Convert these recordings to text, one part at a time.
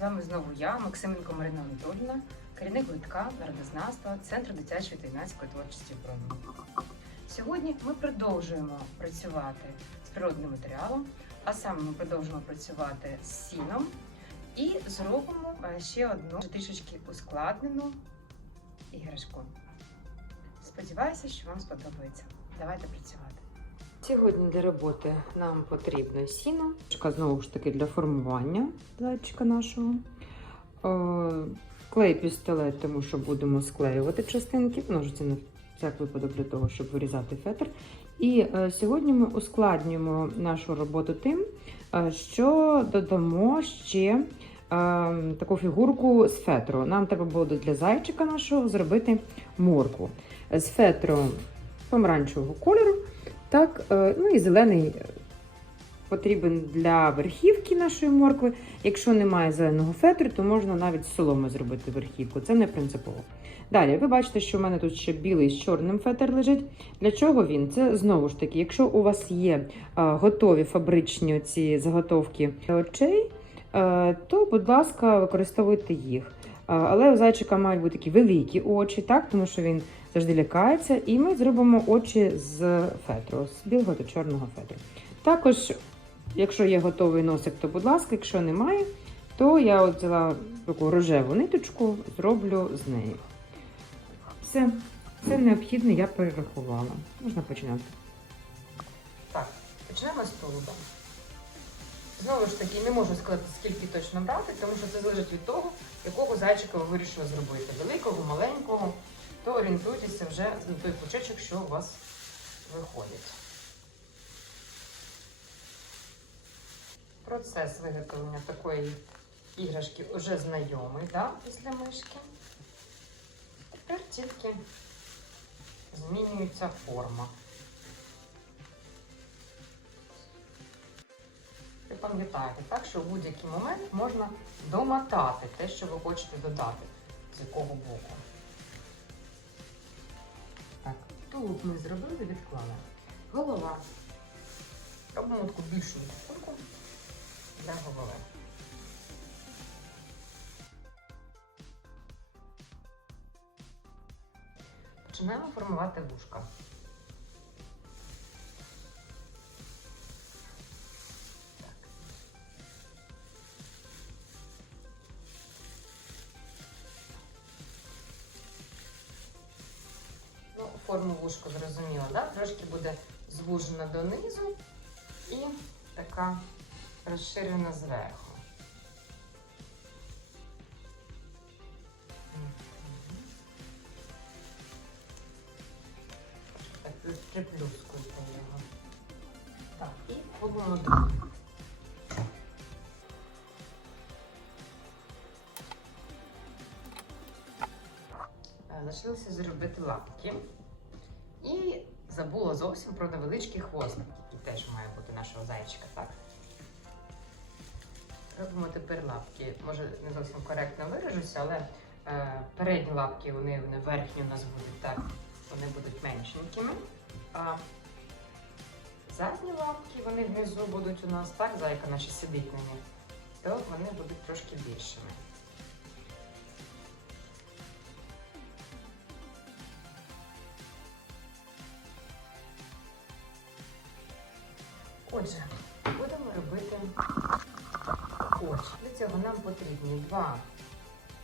З вами знову я, Максименко Марина Анатольовна, керівник гуртка народознавства Центру дитячої та юнацької творчості Промінь. Сьогодні ми продовжуємо працювати з природним матеріалом, а саме ми продовжуємо працювати з сіном і зробимо е, ще одну трішечки ускладнену іграшку. Сподіваюся, що вам сподобається. Давайте працювати. Сьогодні для роботи нам потрібно сіно. Знову ж таки для формування зайчика нашого. Е, Клей пістолет, тому що будемо склеювати частинки. Ножиці на всяк випадок для того, щоб вирізати фетр. І е, сьогодні ми ускладнюємо нашу роботу тим, е, що додамо ще таку фігурку з фетру. Нам треба було для зайчика нашого зробити моркву. З фетру помаранчевого кольору. Так, е, ну і зелений потрібен для верхівки нашої моркви. Якщо немає зеленого фетру, то можна навіть з соломи зробити верхівку. Це не принципово. Далі, ви бачите, що в мене тут ще білий з чорним фетр лежить. Для чого він? Це знову ж таки, якщо у вас є е, готові фабричні ці заготовки очей, е, то, будь ласка, використовуйте їх. Е, Але у зайчика мають бути такі великі очі, так, тому що він завжди лякається. І ми зробимо очі з фетру, з білого та чорного фетру. Також, якщо є готовий носик, то будь ласка, якщо немає, то я от взяла таку рожеву ниточку, зроблю з нею. Все, все необхідне я перерахувала. Можна починати. Так, почнемо з тулуба. Знову ж таки, не можу сказати, скільки точно брати, тому що це залежить від того, якого зайчика ви вирішили зробити. Великого, маленького, то орієнтуйтеся вже на той пучечок, що у вас виходить. Процес виготовлення такої іграшки вже знайомий да, після мишки. Тепер тільки змінюється форма. Ви пам'ятаєте, так, що в будь-який момент можна домотати те, що ви хочете додати, з якого боку. Так, тулуб ми зробили, відклали. Голова. Робимо таку більшу кульку для голови. Починаємо формувати вушка. Форму вушку зрозуміло, да? трошки буде звужена донизу і така розширена зверху. Мгм. Так, його. Так, і робимо друге. Е, Лишилося зробити лапки. І забула зовсім про невеличкий хвостик, який теж має бути нашого зайчика, так? Робимо тепер лапки. Може, не зовсім коректно виражуся, але е, передні лапки, вони, вони верхні у нас будуть так, вони будуть меншенькими. А задні лапки, вони внизу будуть у нас так, зайка наша сидить на них, то вони будуть трошки більшими. Отже, будемо робити очі. Для цього нам потрібні два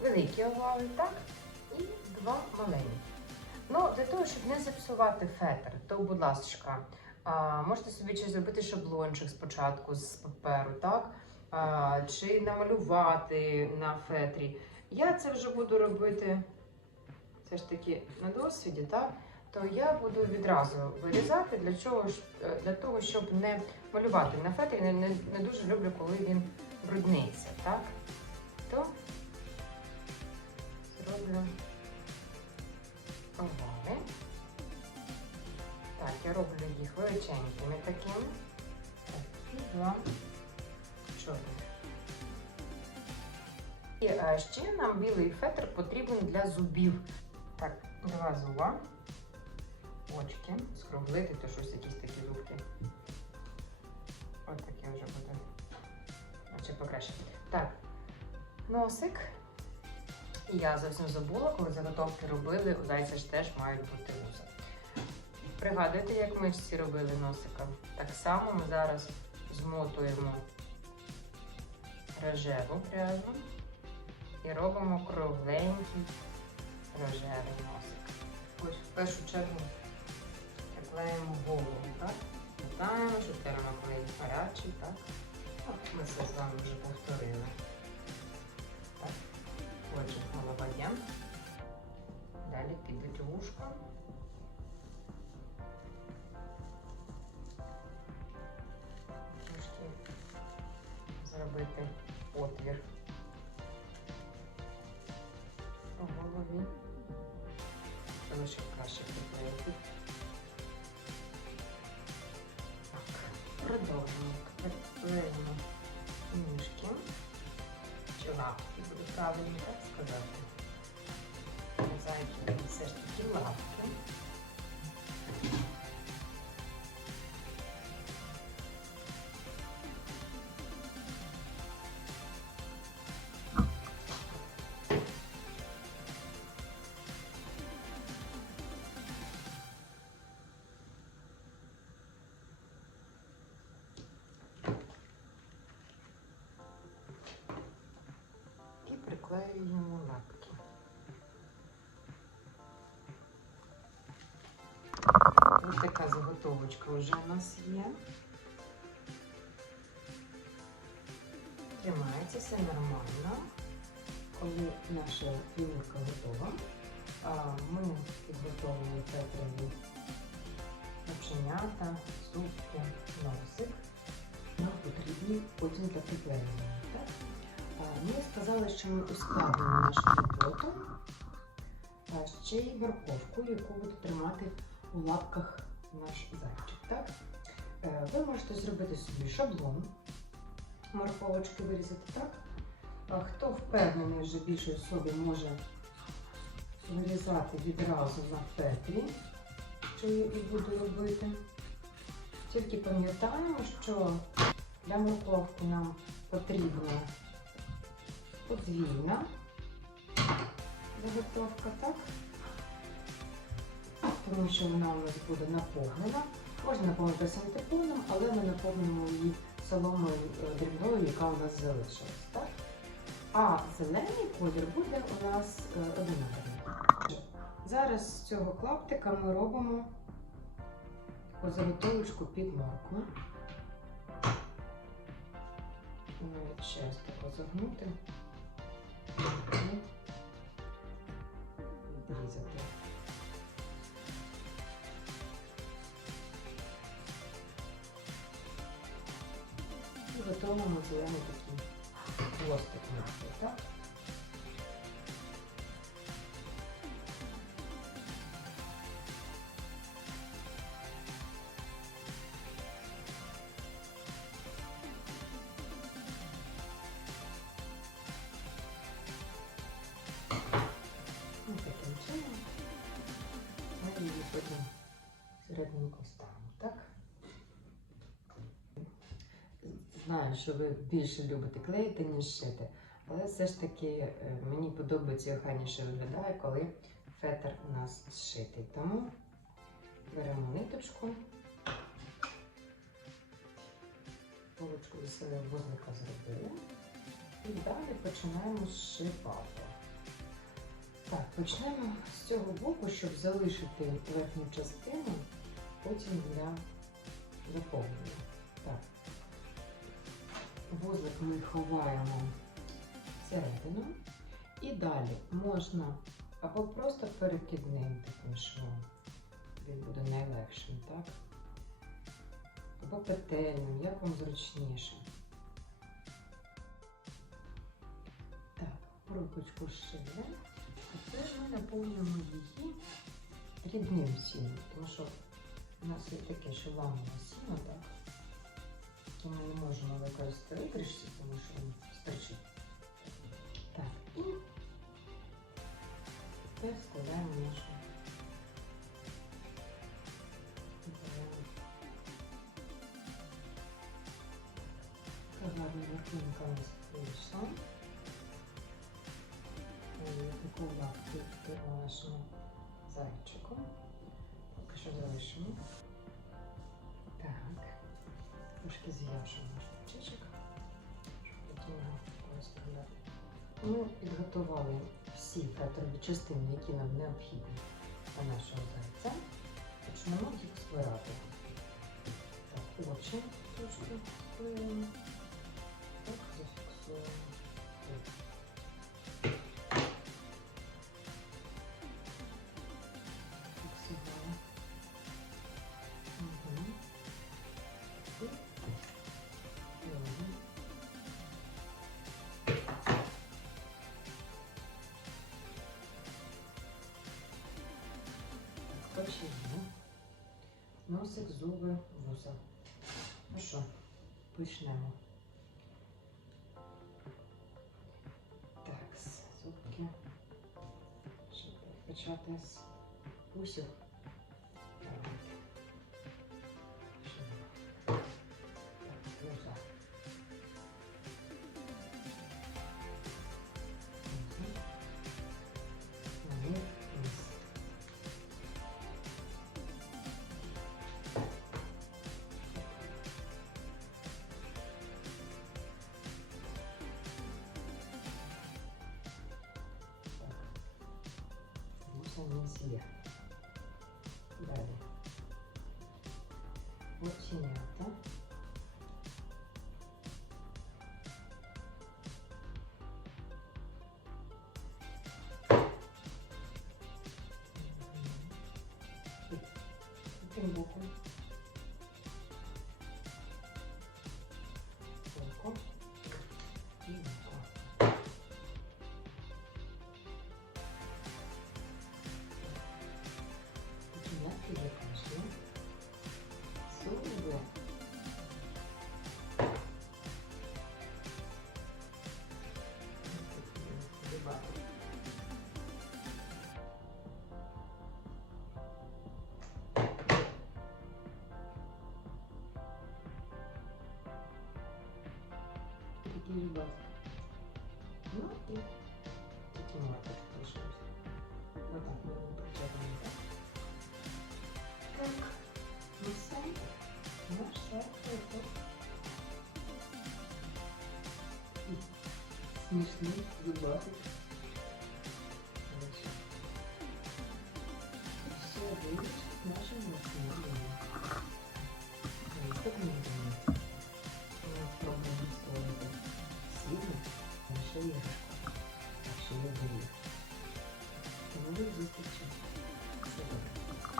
великі овали, так? І два маленькі. Ну, для того, щоб не зіпсувати фетр, то, будь ласка, можете собі чи зробити шаблончик спочатку з паперу, так? Чи намалювати на фетрі. Я це вже буду робити все ж таки на досвіді, так? То я буду відразу вирізати для чого е, для того, щоб не малювати на фетрі. Не, не, не дуже люблю, коли він брудниться, так? То зроблю овали. Так, я роблю їх величенькими такими. Так, і два чорних. І е, ще нам білий фетр потрібен для зубів. Так, два зуба очки, скруглити, то щось якісь такі зубки. Ось таке вже буде. Наче покраще. Так, носик. І я зовсім забула, коли заготовки робили, у зайця ж теж мають бути вуса. Пригадуєте, як ми всі робили носика? Так само ми зараз змотуємо рожеву пряжу і робимо кругленький рожевий носик. Ось в першу чергу приклеїмо голову, так? Мотаємо, щоб термоклей гарячий, так? От Ми це з вами вже повторили. Так. Отже, голова є. Далі підуть вушка. Трошки зробити отвір у голові. Тому що краще приклеїти. Продовжуємо. Приклеїмо ніжки. Чи лапки буде правильно так сказати. Зайки все ж таки лапки. І приклеюємо лапки. Ось така заготовочка вже у нас є. Тримається все нормально. Коли наша фігурка готова, ми підготовили петрові оченята, зубки, носик. Нам потрібні потім для приклеювання. Ми сказали, що ми ускладнимо нашу роботу а, ще й морковку, яку буде тримати у лапках наш зайчик. Так? Е, Ви можете зробити собі шаблон, морковочки вирізати, так? А хто впевнений вже більше в собі може вирізати відразу на петлі, що я і буду робити. Тільки пам'ятаємо, що для морковки нам потрібна подвійна заготовка, так? Тому що вона у нас буде наповнена. Можна наповнити сантиповним, але ми наповнимо її соломою е, дрібною, яка у нас залишилась. Так? А зелений колір буде у нас е, одинарний. Зараз з цього клаптика ми робимо таку заготовочку під моркву. Навіть ще раз тако загнути І готуємо зелений такий хвостик так? Середненько ставимо, так? Знаю, що ви більше любите клеїти, ніж шити, але все ж таки е, мені подобається охайніше виглядає, коли фетр у нас зшитий. Тому беремо ниточку, полочку веселого вузлика зробили. І далі починаємо зшивати. Так, почнемо з цього боку, щоб залишити верхню частину, потім для заповнення. Так. Вузлик ми ховаємо всередину. І далі можна або просто перекидним таким швом. Він буде найлегшим, так? Або петельним, як вам зручніше. Так, прокочку шили. Тепер ми наповнюємо її дрібним сіном, тому що у нас є таке шаламове сіно, так? То ми не можемо використати викришці, тому що він стерчить. Так, і тепер складаємо нашу З'явшимо наш птичок, щоб його розставляти. Ми підготували всі фетрові частини, які нам необхідні для нашого зайця. Почнемо їх збирати. Так, очі трошки склеїмо. Так, зафіксуємо. Носик, зуби, вуса. Ну що, почнемо. Так, зубки. Щоб почати з вусів. Вуса не є. Далі. Оченята. Мгм. Такі ребята. Ну і такі маточки лишилися. Вот так мы его протягиваем. Так, ну все. Наш сайт готов. І Смішний. Все вийшло нашим машинам.